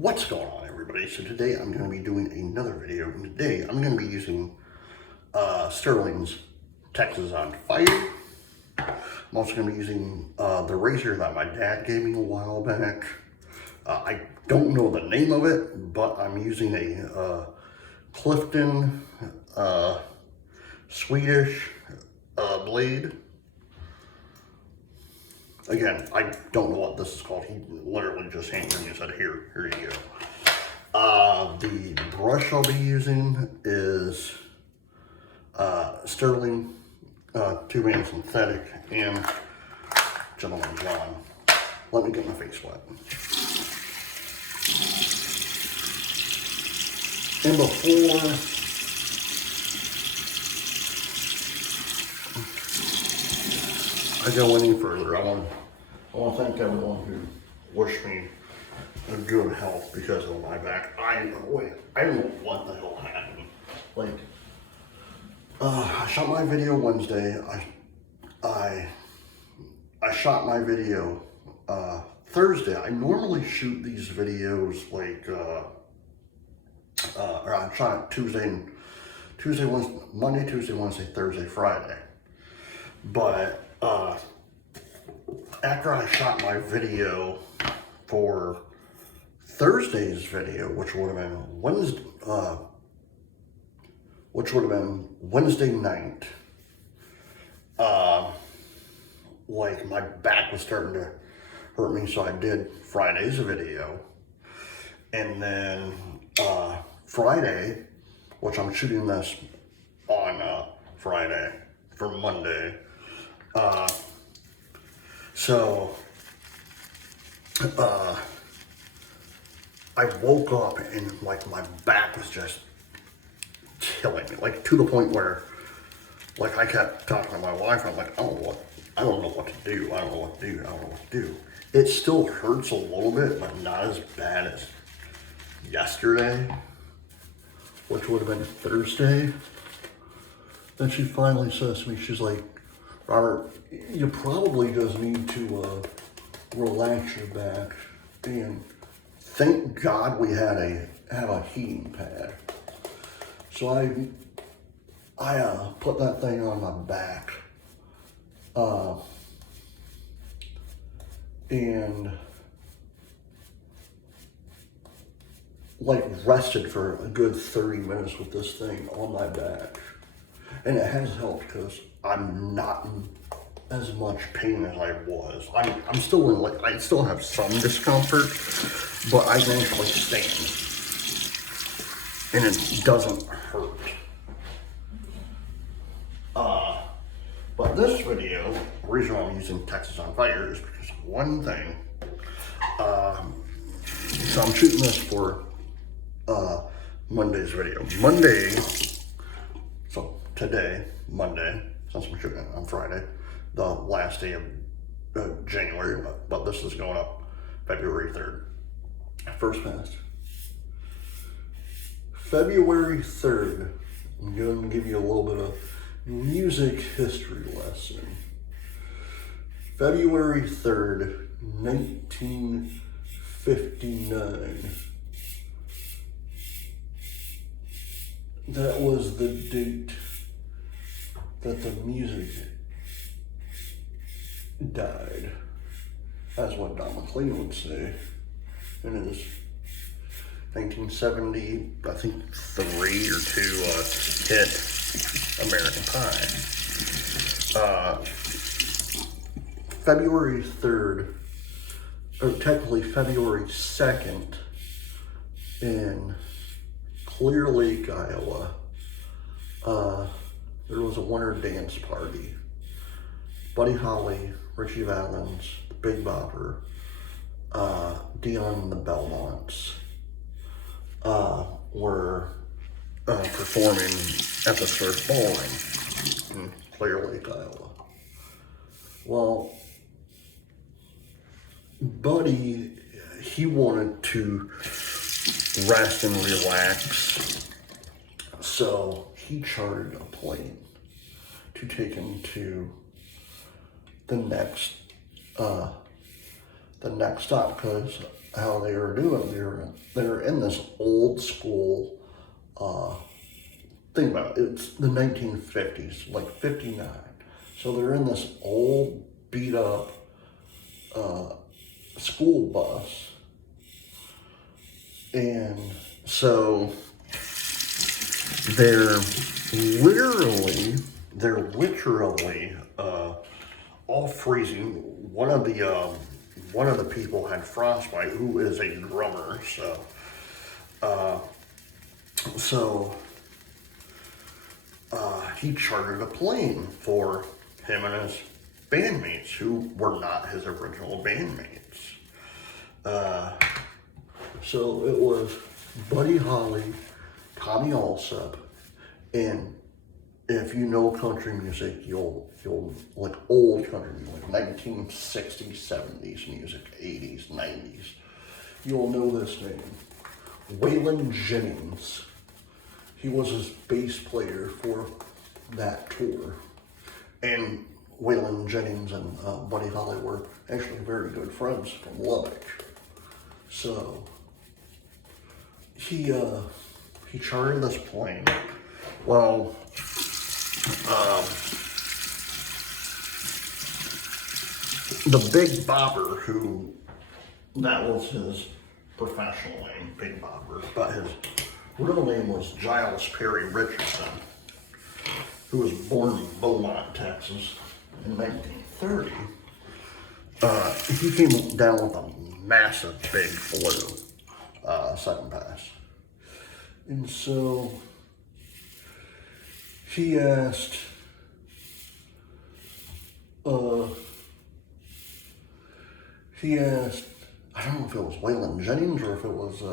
What's going on, everybody? So today I'm going to be doing another video, and today I'm going to be using Stirling's Texas on Fire. I'm also going to be using the razor that my dad gave me a while back. I don't know the name of it, but I'm using a Clifton Swedish blade. Again, I don't know what this is called. He literally just handed me and said, here you go. The brush I'll be using is Stirling 2-man synthetic and Gentleman John. Let me get my face wet. And before I go any further, I want to thank everyone who wished me a good health because of my back. I don't know what the hell happened. Like, I shot my video Wednesday. I shot my video Thursday. I normally shoot these videos like, or I shot it Tuesday, Wednesday, Monday, Tuesday, Wednesday, Thursday, Friday. But after I shot my video for Thursday's video, which would have been Wednesday night, like my back was starting to hurt me, so I did Friday's video, and then Friday, which I'm shooting this on Friday for Monday. So I woke up and like my back was just killing me, like to the point where like I kept talking to my wife. I'm like, I don't know what to do. I don't know what to do. It still hurts a little bit, but not as bad as yesterday, which would have been Thursday. Then she finally says to me, she's like, Robert, you probably just need to relax your back. And thank God we have a heating pad. So I put that thing on my back, and like rested for a good 30 minutes with this thing on my back. And it has helped because I'm not in as much pain as I was. I'm still in, like, I still have some discomfort, but I can actually stand. And it doesn't hurt. But this video, the reason I'm using Texas on Fire is because of one thing. So I'm shooting this for Monday's video. So today, Monday, since I'm shooting it on Friday, the last day of January, but this is going up February 3rd. First pass. February 3rd, I'm going to give you a little bit of music history lesson. February 3rd, 1959. That was the date that the music died. That's what Don McLean would say in his 1970, I think 3 or 2 hit American Pie. February 3rd, or technically February 2nd, in Clear Lake, Iowa, there was a winter dance party. Buddy Holly, Richie Valens, the Big Bopper, Dion and the Belmonts were performing at the Surf Ballroom in Clear Lake, Iowa. Well, Buddy, he wanted to rest and relax, so he chartered a plane to take him to the next stop, because how they were doing. They were in this old school. Think about it. It's the 1950s, like 59. So they're in this old, beat up school bus, and so they're literally all freezing. One of the people had frostbite, who is a drummer. He chartered a plane for him and his bandmates, who were not his original bandmates. So it was Buddy Holly, Tommy Allsup, and if you know country music, you'll like old country music, like 1960s, 70s music, 80s, 90s. You'll know this name, Waylon Jennings. He was his bass player for that tour. And Waylon Jennings and Buddy Holly were actually very good friends from Lubbock. So he chartered this plane. Well, the Big Bopper, who that was his professional name, Big Bopper, but his real name was Giles Perry Richardson, who was born in Beaumont, Texas in 1930. He came down with a massive big flu, second pass. And so he asked, I don't know if it was Waylon Jennings or if it was, it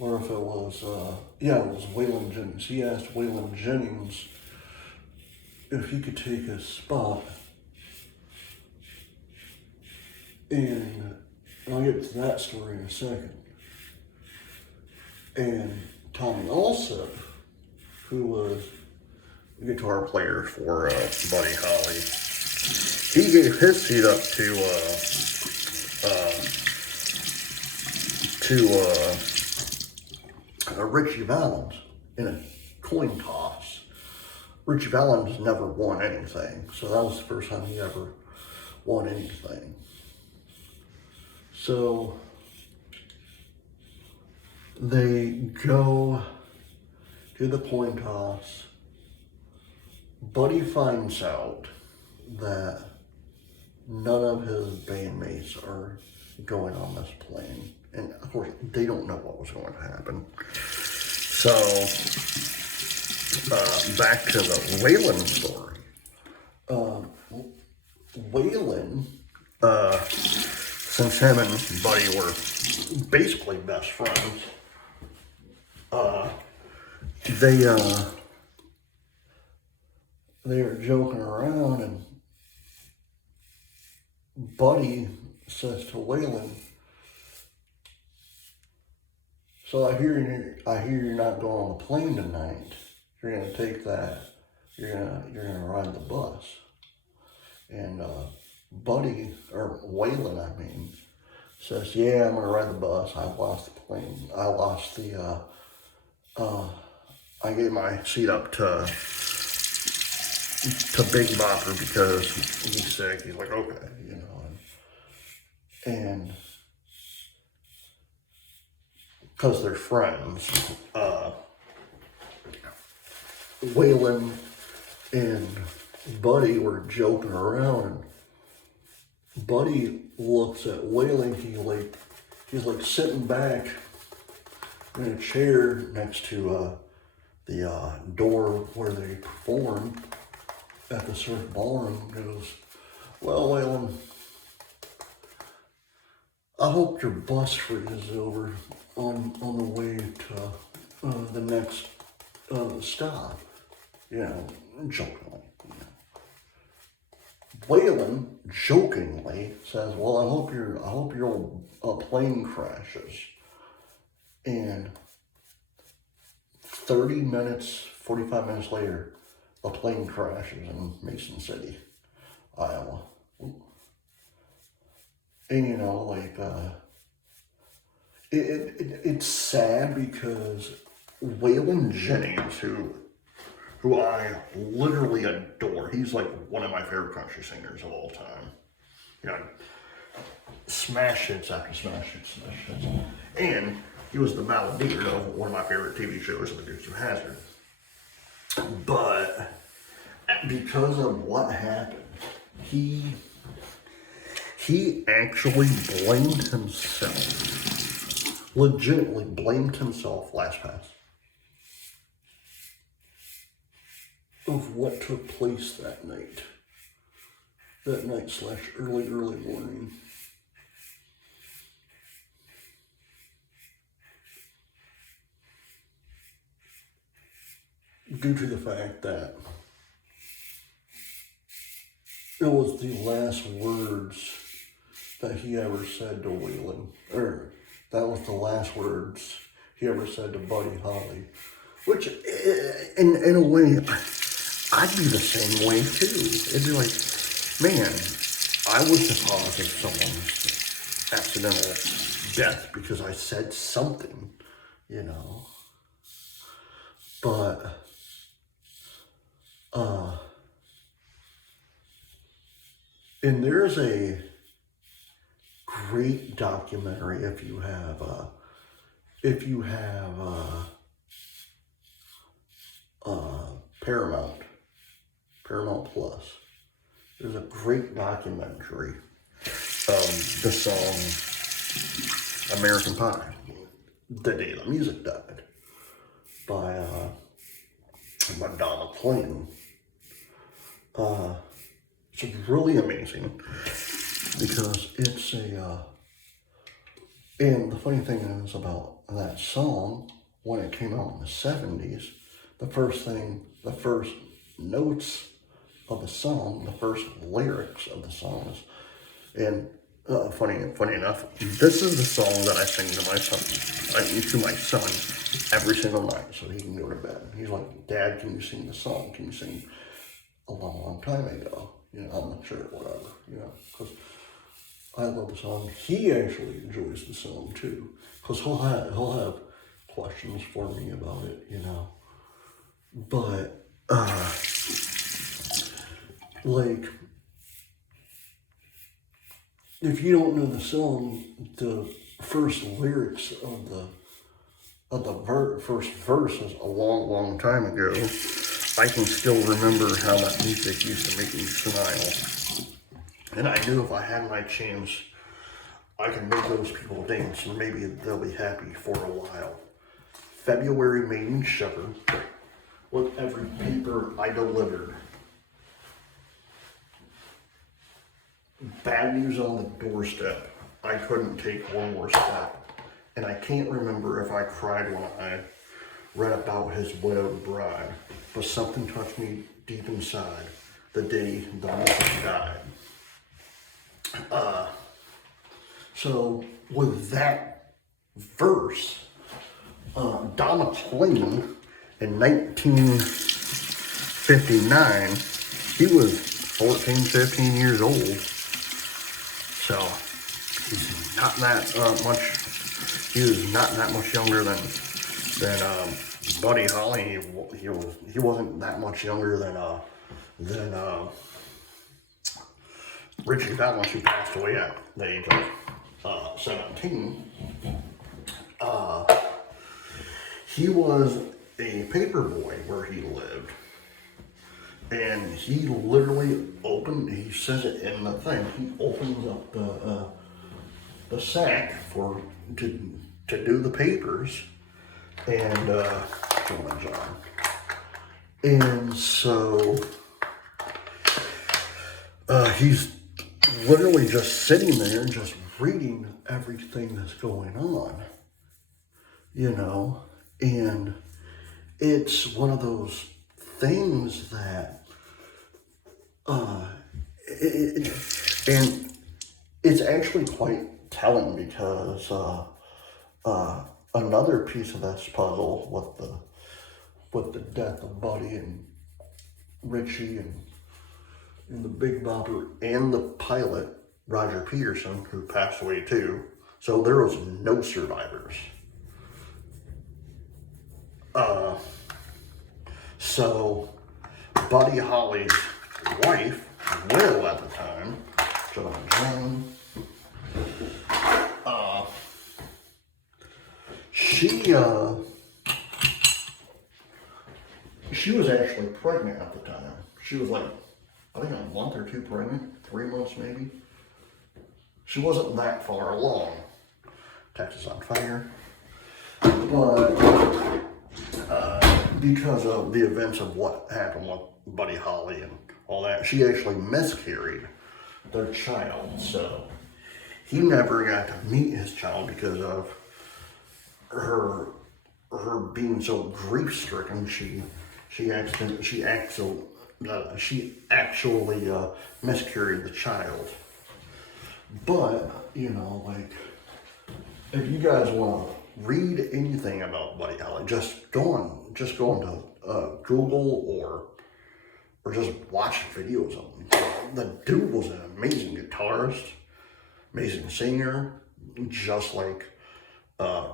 was Waylon Jennings. He asked Waylon Jennings if he could take his spot. And I'll get to that story in a second. And Tommy Allsup, who was the guitar player for Buddy Holly, he gave his seat up to Richie Valens in a coin toss. Richie Valens never won anything, so that was the first time he ever won anything. So they go to the coin toss. Buddy finds out that none of his bandmates are going on this plane. And of course, they don't know what was going to happen. So, back to the Waylon story. Waylon, since him and Buddy were basically best friends, they were joking around, and Buddy says to Waylon, "So I hear you're not going on the plane tonight. You're gonna take that. You're gonna ride the bus." And Buddy, or Waylon, I mean, says, "Yeah, I'm gonna ride the bus. I lost the plane. I lost the. I gave my seat up to Big Bopper because he's sick." He's like, "Okay, you know," and because they're friends, Waylon and Buddy were joking around, and Buddy looks at Waylon. He's like sitting back in a chair next to the door where they perform at the Surf Ballroom. Goes, "Well, Waylon, I hope your bus freeze is over on the way to the next stop." You know, jokingly. Waylon jokingly says, "Well, I hope your plane crashes." And 45 minutes later, a plane crashes in Mason City, Iowa. And you know, like it's sad because Waylon Jennings, who I literally adore, he's like one of my favorite country singers of all time. You know, smash hits after smash hits, smash hits. And he was the balladeer of one of my favorite TV shows, The Dukes of Hazzard. But because of what happened, he actually blamed himself, legitimately blamed himself last pass of what took place that night / early morning. Due to the fact that it was the last words that he ever said to Waylon, or that was the last words he ever said to Buddy Holly, which in a way, I'd be the same way too. It'd be like, man, I was the cause of someone's accidental death because I said something, you know. But, and there's a great documentary if you have Paramount Plus. There's a great documentary of the song American Pie, the day the music died, by Donna Clayton. It's really amazing because it's and the funny thing is about that song, when it came out in the 70s, the first notes of the song, the first lyrics of the song is, and funny enough, this is the song that I sing to my son every single night so he can go to bed. He's like, Dad, can you sing the song? Can you sing A Long Time Ago? You know, I'm not sure, whatever, you know, because I love the song. He actually enjoys the song too, because he'll have questions for me about it, you know. But like, if you don't know the song, the first lyrics of the first verse is A Long Time Ago. I can still remember how that music used to make me smile. And I knew if I had my chance, I can make those people dance and maybe they'll be happy for a while. February made me shiver with every paper I delivered. Bad news on the doorstep. I couldn't take one more step. And I can't remember if I cried when I read about his widowed bride, but something touched me deep inside the day the music died. So with that verse, Donna Clayton in 1959, he was 14, 15 years old. So he's not that much. He was not that much younger than Buddy Holly. He wasn't that much younger than Richie Valens, who passed away at the age of 17. He was a paper boy where he lived, and he literally opened. He says it in the thing. He opens up the sack to do the papers, and and so he's literally just sitting there and just reading everything that's going on, you know, and it's one of those things that and it's actually quite telling because another piece of this puzzle with the death of Buddy and Richie and the Big Bopper and the pilot Roger Peterson, who passed away too, So there was no survivors. So Buddy Holly's wife, Will at the time, John, she was actually pregnant at the time. She was like, I think a month or two pregnant, 3 months maybe. She wasn't that far along. Texas on fire. But because of the events of what happened with Buddy Holly and all that, she actually miscarried their child. So he never got to meet his child because of her being so grief stricken. She actually miscarried the child. But you know, like, if you guys want to read anything about Buddy Holly, just go on to Google or just watch videos of him. The dude was an amazing guitarist, amazing singer, just like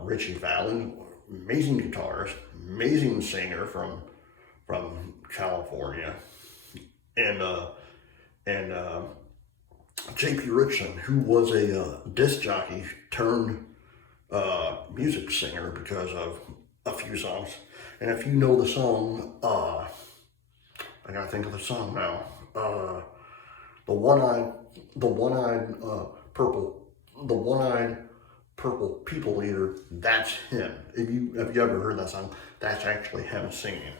Richie Valens, amazing guitarist, amazing singer from California, and J.P. Richardson, who was a disc jockey turned music singer because of a few songs. And if you know the song, I gotta think of the song now. The one-eyed purple people eater. That's him. Have you ever heard that song? That's actually him singing it.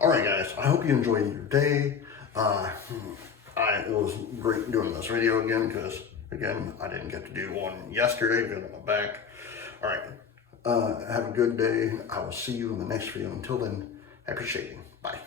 All right, guys. I hope you enjoyed your day. It was great doing this video again because, again, I didn't get to do one yesterday because of my back. All right. Have a good day. I will see you in the next video. Until then, happy shading. Bye.